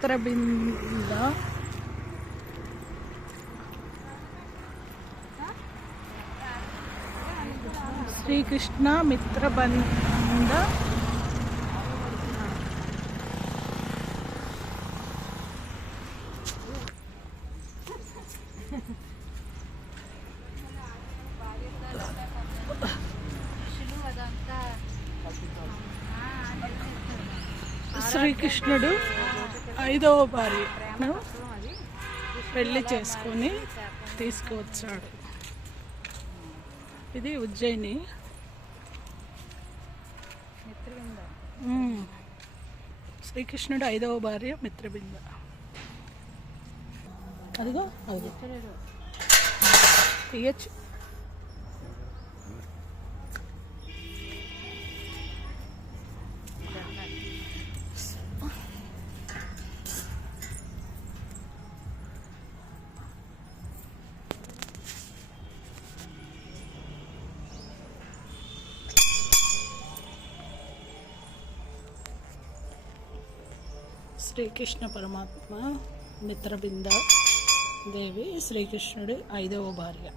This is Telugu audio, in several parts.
మిత్రబింద శ్రీకృష్ణ మిత్రబింద శ్రీకృష్ణుడు 5వ భార్యను పెళ్లి చేసుకొని తీసుకువచ్చాడు. ఇది ఉజ్జయిని. శ్రీకృష్ణుడు 5వ భార్య మిత్రబింద. అదిగో అది తీయచ్చు. శ్రీకృష్ణ పరమాత్మ మిత్రబింద దేవి శ్రీకృష్ణుడి 5వ భార్య.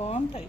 బాగుంటాయి.